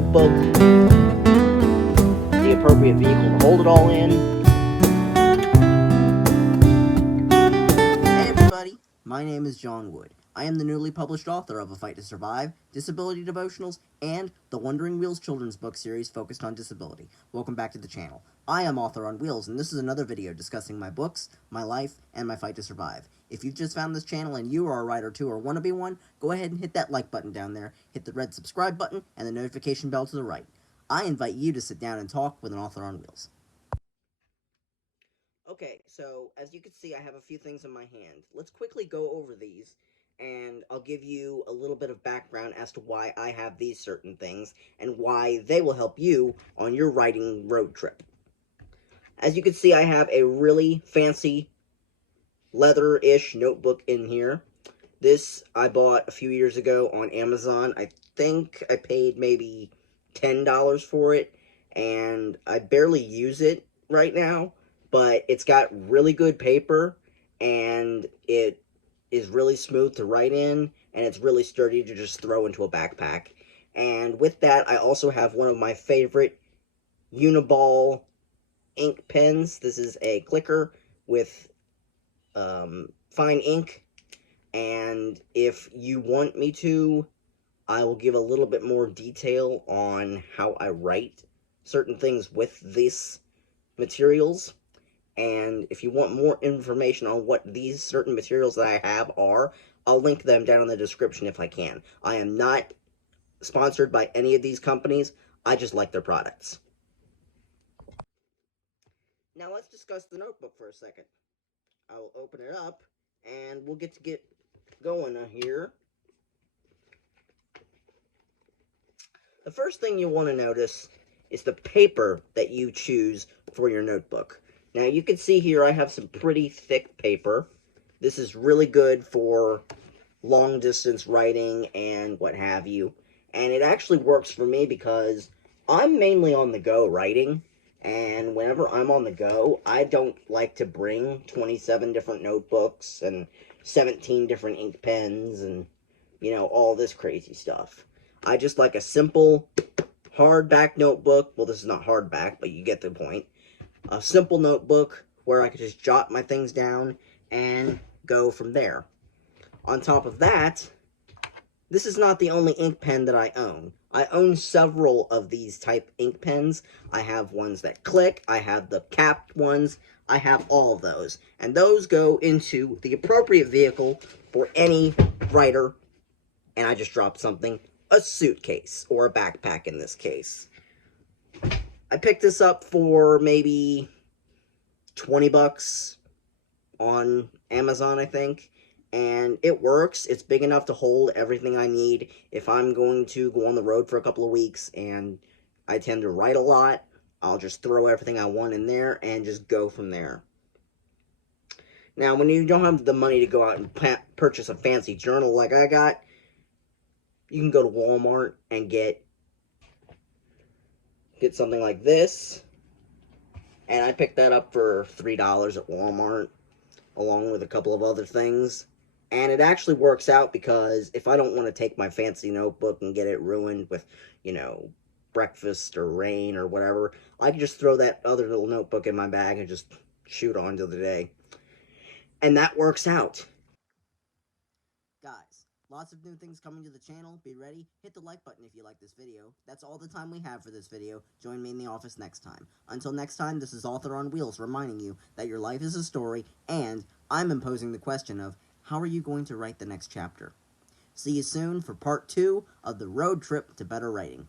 notebook, the appropriate vehicle to hold it all in. Hey everybody, my name is John Wood. I am the newly published author of A Fight to Survive, Disability Devotionals, and the Wandering Wheels children's book series focused on disability. Welcome back to the channel. I am Author on Wheels, and this is another video discussing my books, my life, and my fight to survive. If you've just found this channel and you are a writer too or want to be one, go ahead and hit that like button down there, hit the red subscribe button, and the notification bell to the right. I invite you to sit down and talk with an author on wheels. Okay, so as you can see, I have a few things in my hand. Let's quickly go over these, and I'll give you a little bit of background as to why I have these certain things, and why they will help you on your writing road trip. As you can see, I have a really fancy leather-ish notebook in here. This I bought a few years ago on Amazon. I think I paid maybe $10 for it, and I barely use it right now, but it's got really good paper, and it is really smooth to write in, and it's really sturdy to just throw into a backpack. And with that, I also have one of my favorite Uniball ink pens. This is a clicker with fine ink, and if you want me to, I will give a little bit more detail on how I write certain things with these materials. And if you want more information on what these certain materials that I have are, I'll link them down in the description if I can. I am not sponsored by any of these companies. I just like their products. Now let's discuss the notebook for a second. I will open it up, and we'll get going here. The first thing you want to notice is the paper that you choose for your notebook. Now you can see here I have some pretty thick paper. This is really good for long distance writing and what have you. And it actually works for me because I'm mainly on the go writing. And whenever I'm on the go, I don't like to bring 27 different notebooks and 17 different ink pens and, you know, all this crazy stuff. I just like a simple hardback notebook. Well, this is not hardback, but you get the point. A simple notebook where I could just jot my things down and go from there. On top of that, this is not the only ink pen that I own. I own several of these type ink pens. I have ones that click, I have the capped ones, I have all of those. And those go into the appropriate vehicle for any writer, and I just dropped something, a suitcase, or a backpack in this case. I picked this up for maybe 20 bucks on Amazon, I think. And it works. It's big enough to hold everything I need. If I'm going to go on the road for a couple of weeks and I tend to write a lot, I'll just throw everything I want in there and just go from there. Now, when you don't have the money to go out and purchase a fancy journal like I got, you can go to Walmart and get something like this. And I picked that up for $3 at Walmart, along with a couple of other things. And it actually works out because if I don't want to take my fancy notebook and get it ruined with, you know, breakfast or rain or whatever, I can just throw that other little notebook in my bag and just shoot on to the day. And that works out. Guys, lots of new things coming to the channel. Be ready. Hit the like button if you like this video. That's all the time we have for this video. Join me in the office next time. Until next time, this is Author on Wheels reminding you that your life is a story, and I'm imposing the question of, how are you going to write the next chapter? See you soon for part 2 of the road trip to better writing.